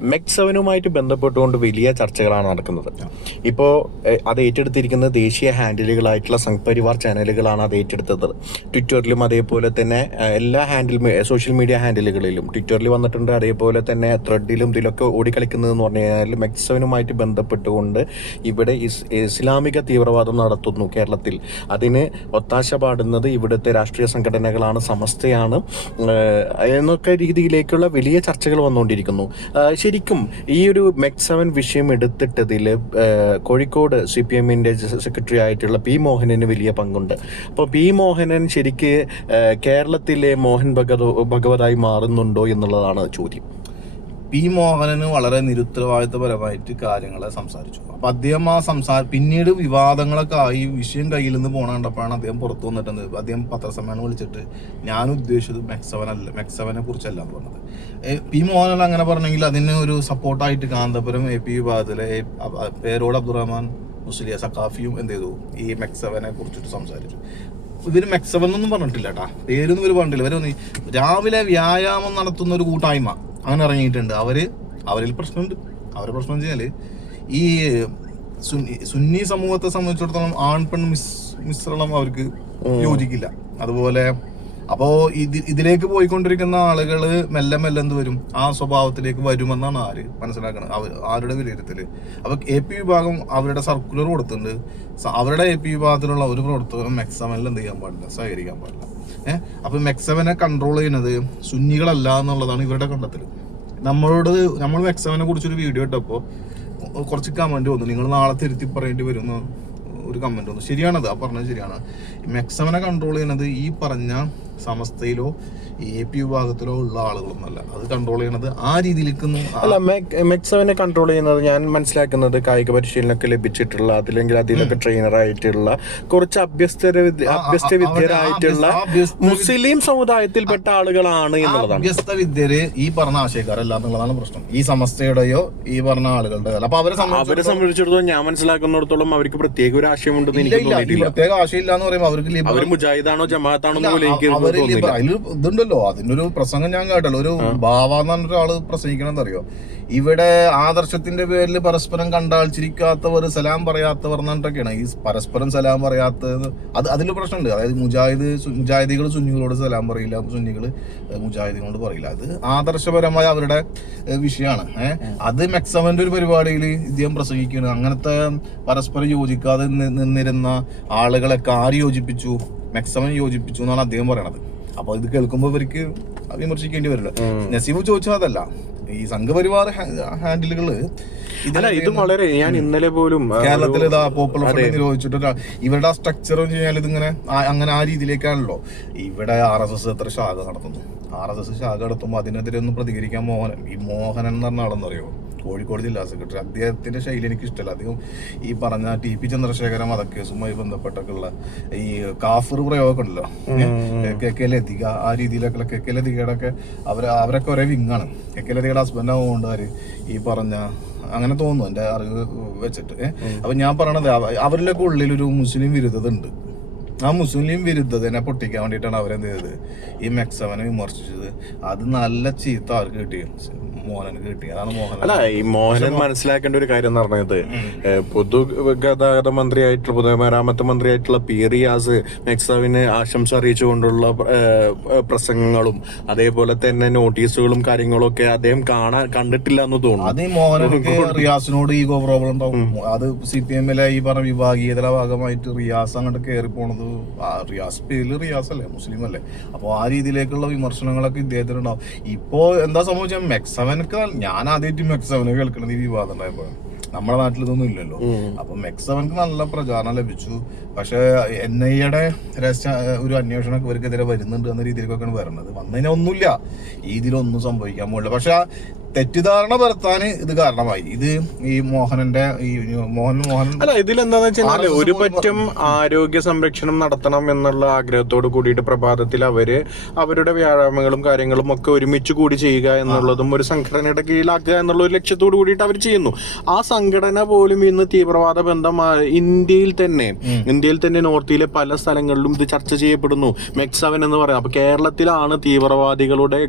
മെക് സെവനുമായിട്ട് ബന്ധപ്പെട്ടുകൊണ്ട് വലിയ ചർച്ചകളാണ് നടക്കുന്നത്. ഇപ്പോൾ അത് ഏറ്റെടുത്തിരിക്കുന്ന ദേശീയ ഹാൻഡിലുകളായിട്ടുള്ള സംഘപരിവാർ ചാനലുകളാണ് അത് ഏറ്റെടുത്തത്. ട്വിറ്ററിലും അതേപോലെ തന്നെ എല്ലാ ഹാൻഡിൽ സോഷ്യൽ മീഡിയ ഹാൻഡിലുകളിലും. ട്വിറ്ററിൽ വന്നിട്ടുണ്ട് അതേപോലെ തന്നെ ത്രെഡിലും ഇതിലൊക്കെ ഓടിക്കളിക്കുന്നതെന്ന് പറഞ്ഞു കഴിഞ്ഞാൽ മെക് സെവനുമായിട്ട് ബന്ധപ്പെട്ടുകൊണ്ട് ഇവിടെ ഇസ്ലാമിക തീവ്രവാദം നടത്തുന്നു കേരളത്തിൽ. അതിന് ഒത്താശ പാടുന്നത് ഇവിടുത്തെ രാഷ്ട്രീയ സംഘടനകളാണ് സമസ്തയാണ് എന്നൊക്കെ രീതിയിലേക്കുള്ള വലിയ ചർച്ചകൾ വന്നുകൊണ്ടിരിക്കുന്നു. ഏഹ്, ശരിക്കും ഈ ഒരു മെക് സെവൻ വിഷയം എടുത്തിട്ടതിൽ കോഴിക്കോട് സി പി എമ്മിന്റെ സെക്രട്ടറി ആയിട്ടുള്ള പി മോഹനന് വലിയ പങ്കുണ്ട്. അപ്പോൾ പി മോഹനൻ ശരിക്ക് കേരളത്തിലെ മോഹൻ ഭഗവത് ഭഗവതായി മാറുന്നുണ്ടോ എന്നുള്ളതാണ് ചോദ്യം. പി മോഹനന് വളരെ നിരുത്തരവാദിത്തപരമായിട്ട് കാര്യങ്ങളെ സംസാരിച്ചു. അപ്പൊ അദ്ദേഹം ആ സംസാര പിന്നീട് വിവാദങ്ങളൊക്കെ ആയി വിഷയം കയ്യിൽ നിന്ന് പോണ കണ്ടപ്പോഴാണ് അദ്ദേഹം പുറത്തു വന്നിട്ടുണ്ട് അദ്ദേഹം പത്രസമ്മേളനം വിളിച്ചിട്ട് ഞാൻ ഉദ്ദേശിച്ചത് മെക്സവനല്ല മെക്സവനെ കുറിച്ചല്ല എന്ന് പറഞ്ഞത്. പി മോഹനൻ അങ്ങനെ പറഞ്ഞെങ്കിൽ അതിന് ഒരു സപ്പോർട്ടായിട്ട് കാന്തപുരം എ പി വിഭാഗത്തിലെ പേരോട് അബ്ദുറഹ്മാൻ മുസ്ലിയ സക്കാഫിയും എന്ത് ചെയ്തു? ഈ മെക്സവനെ കുറിച്ചിട്ട് സംസാരിച്ചു. ഇവർ മെക്സവൻ എന്നൊന്നും പറഞ്ഞിട്ടില്ല കേട്ടാ പേരൊന്നും ഇവർ പറഞ്ഞിട്ടില്ല. ഇവരൊന്നും രാവിലെ വ്യായാമം നടത്തുന്ന ഒരു കൂട്ടായ്മ. അങ്ങനെ ഇറങ്ങിയിട്ടുണ്ട്. അവർ അവരിൽ പ്രശ്നമുണ്ട്. അവരുടെ പ്രശ്നം വെച്ചാൽ ഈ സുന്നി സുന്നി സമൂഹത്തെ സംബന്ധിച്ചിടത്തോളം ആൺ പെൺ മിശ്രണം അവർക്ക് യോജിക്കില്ല. അതുപോലെ അപ്പോ ഇത് ഇതിലേക്ക് പോയിക്കൊണ്ടിരിക്കുന്ന ആളുകൾ മെല്ലെ മെല്ലെ എന്ത് വരും? ആ സ്വഭാവത്തിലേക്ക് വരുമെന്നാണ് ആര് മനസ്സിലാക്കുന്നത് അവർ ആരുടെ വിലയിരുത്തൽ? അപ്പൊ എ പി വിഭാഗം അവരുടെ സർക്കുലർ കൊടുത്തിട്ടുണ്ട്. അവരുടെ എ പി വിഭാഗത്തിലുള്ള ഒരു പ്രവർത്തകരും മെക്സമനിൽ എന്ത് ചെയ്യാൻ പാടില്ല? സഹകരിക്കാൻ പാടില്ല. ഏഹ് അപ്പൊ മെക്സവനെ കൺട്രോൾ ചെയ്യുന്നത് സുന്നികളല്ല എന്നുള്ളതാണ് ഇവരുടെ കണ്ടെത്തൽ നമ്മളോട് നമ്മൾ മെക്സവനെ കുറിച്ചൊരു വീഡിയോ ഇട്ടപ്പോ കുറച്ച് കമന്റ് വന്നു. നിങ്ങൾ നാളെ തിരുത്തി പറയേണ്ടി വരുന്നു ഒരു കമന്റ് വന്നു. ശരിയാണത്. ആ പറഞ്ഞത് ശരിയാണ്. മെക്സവനെ കൺട്രോൾ ചെയ്യുന്നത് ഈ പറഞ്ഞ സമസ്തയിലോ എ പി വിഭാഗത്തിലോ ഉള്ള ആളുകളൊന്നല്ല അത് കൺട്രോൾ ചെയ്യണത് ആ രീതിയിൽ നിൽക്കുന്നു അല്ല മെക് മെക്സവനെ കൺട്രോൾ ചെയ്യുന്നത് ഞാൻ മനസ്സിലാക്കുന്നത് കായിക പരിശീലനമൊക്കെ ലഭിച്ചിട്ടുള്ള അതില്ലെങ്കിൽ അതിലൊക്കെ ട്രെയിനർ ആയിട്ടുള്ള കുറച്ച് അഭ്യസ്തര അഭ്യസ്ത വിദ്യരായിട്ടുള്ള മുസ്ലിം സമുദായത്തിൽപ്പെട്ട ആളുകളാണ് എന്നുള്ളതാണ്. അഭ്യസ്ത വിദ്യര് ഈ പറഞ്ഞ ആശയക്കാരല്ല എന്നുള്ളതാണ് പ്രശ്നം. ഈ സമസ്തയുടെയോ ഈ പറഞ്ഞ ആളുകളുടെ അപ്പൊ അവരെ അവരെ സംബന്ധിച്ചിടത്തോളം ഞാൻ മനസ്സിലാക്കുന്നിടത്തോളം അവർക്ക് പ്രത്യേക ഒരു ആശയമുണ്ടെന്ന് ഉണ്ടെന്ന് എനിക്ക് ഇല്ല പ്രത്യേക ആശയം എന്ന് പറയുമ്പോൾ അവർക്ക് അവർ മുജാഹിദാണോ ജമാഅത്താണോ എനിക്ക് അതിൽ ഇതുണ്ടല്ലോ. അതിനൊരു പ്രസംഗം ഞാൻ കേട്ടല്ലോ. ഒരു ബാവ എന്ന് പറഞ്ഞ ഒരാൾ പ്രസംഗിക്കണം അറിയോ ഇവിടെ ആദർശത്തിന്റെ പേരിൽ പരസ്പരം കണ്ടാൾച്ചിരിക്കാത്തവർ സലാം പറയാത്തവർ എന്നിട്ടൊക്കെയാണ് ഈ പരസ്പരം സലാം പറയാത്തത് അത് അതിൽ പ്രശ്നമുണ്ട്. അതായത് മുജാഹിദ് മുജാഹിദികൾ സുന്നികളോട് സലാം പറയില്ല. സുന്നികൾ മുജാഹിദികളോട് പറയില്ല. അത് ആദർശപരമായ അവരുടെ വിഷയമാണ്. ഏഹ് അത് മെക്സവന്റെ ഒരു പരിപാടിയിൽ ഇദ്ദേഹം പ്രസംഗിക്കുകയാണ്. അങ്ങനത്തെ പരസ്പരം യോജിക്കാതെ നിന്നിരുന്ന ആളുകളെ കാര് യോജിപ്പിച്ചു? മെക്സവൻ യോജിപ്പിച്ചു എന്നാണ് അദ്ദേഹം പറയണത്. അപ്പൊ ഇത് കേൾക്കുമ്പോൾ ഇവർക്ക് വിമർശിക്കേണ്ടി വരില്ല. നസീബ് ചോദിച്ചത് അതല്ല. ഈ സംഘപരിവാർ ഹാൻഡിലുകൾ ഇത് വളരെ ഞാൻ ഇന്നലെ പോലും കേരളത്തിൽ ഇതാ പോപ്പുലർ ഫ്രണ്ട് നിരോധിച്ചിട്ട് ഇവരുടെ ആ സ്ട്രക്ചർ കഴിഞ്ഞാൽ ഇതിങ്ങനെ അങ്ങനെ ആ രീതിയിലേക്കാണല്ലോ. ഇവിടെ ആർ എസ് എസ് എത്ര ശാഖ നടത്തുന്നു? ആർ എസ് എസ് ശാഖ നടത്തുമ്പോൾ അതിനെതിരെ ഒന്നും പ്രതികരിക്കാൻ മോഹനൻ ഈ മോഹനൻ എന്ന് പറഞ്ഞ ആളെന്ന് അറിയോ കോഴിക്കോട് ജില്ലാ സെക്രട്ടറി. അദ്ദേഹത്തിന്റെ ശൈലി എനിക്ക് ഇഷ്ടമല്ല അദ്ദേഹം ഈ പറഞ്ഞ ടി പി ചന്ദ്രശേഖരൻ വധക്കേസുമായി ബന്ധപ്പെട്ടൊക്കെ ഉള്ള ഈ കാഫർ പ്രയോഗമൊക്കെ ഉണ്ടല്ലോ. കെ കെ ലതിക ആ രീതിയിലൊക്കെ കെ കെ ലതികയുടെ ഒക്കെ അവർ അവരൊക്കെ ഒരേ വിങ്ങാണ് കെ കെ ലതികയുടെ ഹസ്ബൻഡ് ആവുകൊണ്ടാർ ഈ പറഞ്ഞ അങ്ങനെ തോന്നുന്നു എന്റെ അറിവ് വെച്ചിട്ട്. ഏഹ് അപ്പൊ ഞാൻ പറയണത് അവ- അവരിലൊക്കെ ഉള്ളിൽ ഒരു മുസ്ലിം വിരുദ്ധത ഉണ്ട് ആ മുസ്ലിം വിരുദ്ധതനെ പൊട്ടിക്കാൻ വേണ്ടിയിട്ടാണ് അവരെന്ത് ചെയ്തത്? ഈ മെക്സവനെ വിമർശിച്ചത്. അത് നല്ല ചീത്ത അവർക്ക് കിട്ടി. മോഹനന് കിട്ടി അതാണ് മോഹൻ അല്ല ഈ മോഹനൻ മനസ്സിലാക്കേണ്ട ഒരു കാര്യം എന്ന് പറഞ്ഞത് പൊതുഗതാഗത മന്ത്രിയായിട്ടുള്ള പൊതുമരാമത്ത് മന്ത്രിയായിട്ടുള്ള പി റിയാസ് മെക്സാവിന് ആശംസ അറിയിച്ചുകൊണ്ടുള്ള പ്രസംഗങ്ങളും അതേപോലെ തന്നെ നോട്ടീസുകളും കാര്യങ്ങളും ഒക്കെ അദ്ദേഹം കാണാൻ കണ്ടിട്ടില്ല എന്ന് തോന്നുന്നു. അത് മോഹനക്ക് റിയാസിനോട് ഈഗോ പ്രോബ്ലം ഉണ്ടാവും. അത് സി പി എമ്മിലെ ഈ പറഞ്ഞ വിഭാഗീയതയുടെ ഭാഗമായിട്ട് റിയാസ് അങ്ങോട്ട് കയറി പോണത് റിയാസ് പേരിൽ റിയാസ് അല്ലേ മുസ്ലിം അല്ലേ? അപ്പോൾ ആ രീതിയിലേക്കുള്ള വിമർശനങ്ങളൊക്കെ ഇദ്ദേഹത്തിനുണ്ടാവും. ഇപ്പോൾ ഇപ്പോ എന്താ സംഭവിച്ചാൽ മെക്സവനക്ക് ഞാൻ ആദ്യമായിട്ട് മെക്സവനെ കേൾക്കണത് ഈ വിവാദം നമ്മുടെ നാട്ടിൽ ഇതൊന്നും ഇല്ലല്ലോ. അപ്പൊ മെക്സവൻക്ക് നല്ല പ്രചാരണം ലഭിച്ചു. പക്ഷെ എൻ ഐയുടെ രഹസ്യ ഒരു അന്വേഷണം ഇവർക്കെതിരെ വരുന്നുണ്ട് എന്ന രീതിയിലേക്കൊക്കെയാണ് വരുന്നത് വന്നതിന് ഒന്നുമില്ല ഈ ഇതിലൊന്നും സംഭവിക്കാൻ പോകില്ല പക്ഷെ ആ തെറ്റിദ്ധാരണ പരത്താൻ ഇത് കാരണമായി. ഇത് ഈ മോഹനന്റെ ഈ മോഹൻ മോഹൻ അല്ല ഇതിലെന്താന്ന് വെച്ചാൽ ഒരു പറ്റം ആരോഗ്യ സംരക്ഷണം നടത്തണം എന്നുള്ള ആഗ്രഹത്തോട് കൂടിയിട്ട് പ്രഭാതത്തിൽ അവർ അവരുടെ വ്യായാമങ്ങളും കാര്യങ്ങളും ഒക്കെ ഒരുമിച്ച് കൂടി ചെയ്യുക എന്നുള്ളതും ഒരു സംഘടനയുടെ കീഴിലാക്കുക എന്നുള്ള ഒരു ലക്ഷ്യത്തോട് കൂടിയിട്ട് അവർ ചെയ്യുന്നു. ആ സംഘടന പോലും ഇന്ന് തീവ്രവാദ ബന്ധം ഇന്ത്യയിൽ തന്നെ ഇന്ത്യയിൽ തന്നെ നോർത്തിയിലെ പല സ്ഥലങ്ങളിലും ഇത് ചർച്ച ചെയ്യപ്പെടുന്നു. മെക്സവൻ എന്ന് പറയാം. അപ്പൊ കേരളത്തിലാണ് തീവ്രവാദികളുടെ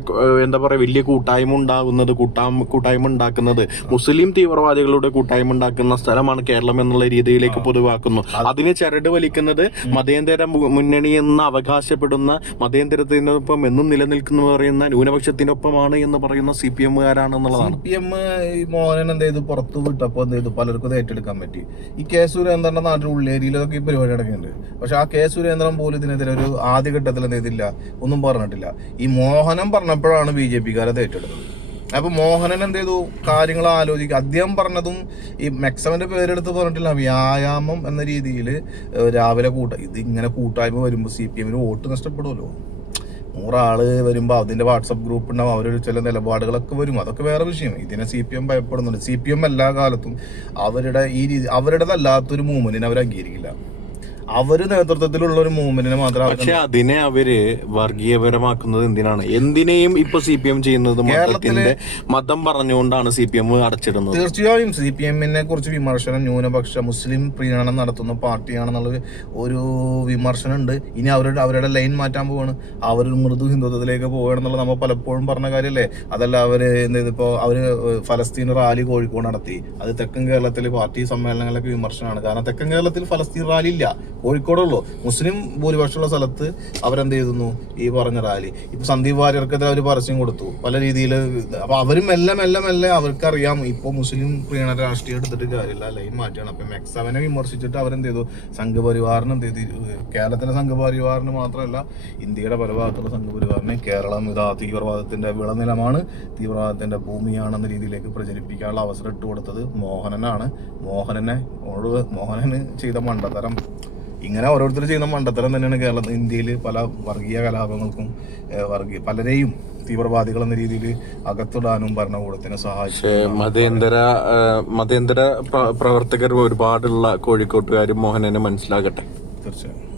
എന്താ പറയാ വലിയ കൂട്ടായ്മ ഉണ്ടാകുന്നത് കൂട്ടായ്മ കൂട്ടായ്മ ഉണ്ടാക്കുന്നത്. മുസ്ലിം തീവ്രവാദികളുടെ കൂട്ടായ്മ ഉണ്ടാക്കുന്ന സ്ഥലമാണ് കേരളം എന്നുള്ള രീതിയിലേക്ക് പൊതുവാക്കുന്നു. അതിനെ ചരട് വലിക്കുന്നത് മതേന്തര മുന്നണി എന്ന് അവകാശപ്പെടുന്ന മതേന്തരത്തിനൊപ്പം എന്നും നിലനിൽക്കുന്നു പറയുന്ന ന്യൂനപക്ഷത്തിനൊപ്പമാണ് എന്ന് പറയുന്ന സി പി എമ്മുകാരാണെന്നുള്ളതാണ്. പി എം ഈ മോഹനൻ എന്ത് ചെയ്തു? പുറത്തു വിട്ടപ്പോൾ എന്ത് ചെയ്തു? പലർക്കും ഇത് ഏറ്റെടുക്കാൻ പറ്റി. ഈ കെ സുരേന്ദ്രന്റെ നാട്ടിൽ ഉള്ളേരിയിലൊക്കെ ഈ പരിപാടി നടക്കുന്നുണ്ട്. പക്ഷെ ആ കെ സുരേന്ദ്രൻ പോലും ഇതിനെതിരെ ഒരു ആദ്യഘട്ടത്തിൽ എന്ത് ചെയ്തില്ല? ഒന്നും പറഞ്ഞിട്ടില്ല. ഈ മോഹനം പറഞ്ഞപ്പോഴാണ് ബി ജെ പിക്കാരത് ഏറ്റെടുത്തത്. അപ്പൊ മോഹനൻ എന്ത് ചെയ്തു? കാര്യങ്ങൾ ആലോചിക്കുക അദ്ദേഹം പറഞ്ഞതും ഈ മെക്സമന്റെ പേരെടുത്ത് പറഞ്ഞിട്ടില്ല. വ്യായാമം എന്ന രീതിയിൽ രാവിലെ കൂട്ട ഇത് ഇങ്ങനെ കൂട്ടായ്മ വരുമ്പോൾ സി പി എമ്മിന് വോട്ട് നഷ്ടപ്പെടുമല്ലോ. നൂറാൾ വരുമ്പോൾ അതിന്റെ വാട്സപ്പ് ഗ്രൂപ്പ് ഉണ്ടാവും. അവരൊരു ചില നിലപാടുകളൊക്കെ വരും. അതൊക്കെ വേറെ വിഷയം. ഇതിനെ സി പി എം ഭയപ്പെടുന്നുണ്ട്. സി പി എം എല്ലാ കാലത്തും അവരുടെ ഈ രീതി അവരുടേതല്ലാത്തൊരു മൂവ്മെന്റിനെ അവർ അംഗീകരിക്കില്ല അവർ നേതൃത്വത്തിലുള്ള ഒരു മൂവ്മെന്റിനെ മാത്രം പക്ഷെ അതിനെ അവർ വർഗീയപരമാക്കുന്നത് എന്തിനാണ്? എന്തിനേയും ഇപ്പൊ സി പി എം ചെയ്യുന്നത് മതത്തിന്റെ മതം പറഞ്ഞുകൊണ്ടാണ് സി പി എം അടച്ചിടുന്നത്. തീർച്ചയായും സി പി എമ്മിനെ കുറിച്ച് വിമർശനം ന്യൂനപക്ഷ മുസ്ലിം പ്രീണനം നടത്തുന്ന പാർട്ടിയാണെന്നുള്ള ഒരു വിമർശനം ഉണ്ട് ഇനി അവരുടെ അവരുടെ ലൈൻ മാറ്റാൻ പോവാണ്. അവർ മൃദു ഹിന്ദുത്വത്തിലേക്ക് പോവുകയാണെന്നുള്ളത് നമ്മൾ പലപ്പോഴും പറഞ്ഞ കാര്യമല്ലേ അതല്ല അവർ എന്ത് ചെയ്തിപ്പോ അവർ ഫലസ്തീൻ റാലി കോഴിക്കോട് നടത്തി. അത് തെക്കൻ കേരളത്തിൽ പാർട്ടി സമ്മേളനങ്ങളൊക്കെ വിമർശനമാണ്. കാരണം തെക്കൻ കേരളത്തിൽ ഫലസ്തീൻ റാലി ഇല്ല. കോഴിക്കോടുള്ളൂ. മുസ്ലിം ഭൂരിപക്ഷമുള്ള സ്ഥലത്ത് അവരെന്ത് ചെയ്തുന്നു? ഈ പറഞ്ഞ റാലി. ഇപ്പൊ സന്ദീപ് വാര്യർക്കെതിരെ അവർ പരസ്യം കൊടുത്തു. പല രീതിയിൽ അപ്പൊ അവരും എല്ലാം എല്ലാം മെല്ലെ അവർക്കറിയാം. ഇപ്പൊ മുസ്ലിം പ്രീണ രാഷ്ട്രീയം എടുത്തിട്ട് കാര്യമില്ല. ലൈൻ മാറ്റിയാണ് അപ്പൊ മെക്സവനെ വിമർശിച്ചിട്ട് അവരെന്ത് ചെയ്തു? സംഘപരിവാറിനും എന്ത് ചെയ്തു കേരളത്തിലെ സംഘപരിവാറിന് മാത്രമല്ല ഇന്ത്യയുടെ പല ഭാഗത്തുള്ള സംഘപരിവാറിനെ കേരളം ഇതാ തീവ്രവാദത്തിന്റെ വിളനിലമാണ്. തീവ്രവാദത്തിന്റെ ഭൂമിയാണെന്ന രീതിയിലേക്ക് പ്രചരിപ്പിക്കാനുള്ള അവസരം ഇട്ട് കൊടുത്തത് മോഹനനാണ്. മോഹനനെ മോഹനന് ചെയ്ത മണ്ടത്തരം. ഇങ്ങനെ ഓരോരുത്തർ ചെയ്യുന്ന മണ്ടത്തരം തന്നെയാണ് കേരള ഇന്ത്യയിൽ പല വർഗീയ കലാപങ്ങൾക്കും വർഗീയ പലരെയും തീവ്രവാദികൾ എന്ന രീതിയിൽ അകത്തിടാനും ഭരണകൂടത്തിനെ സഹായിച്ചു. മതേന്ദ്ര മതേന്ദ്ര ആ, പ്രവർത്തകർ ഒരുപാടുള്ള കോഴിക്കോട്ടുകാരും മോഹനനെ മനസ്സിലാകട്ടെ. തീർച്ചയായും.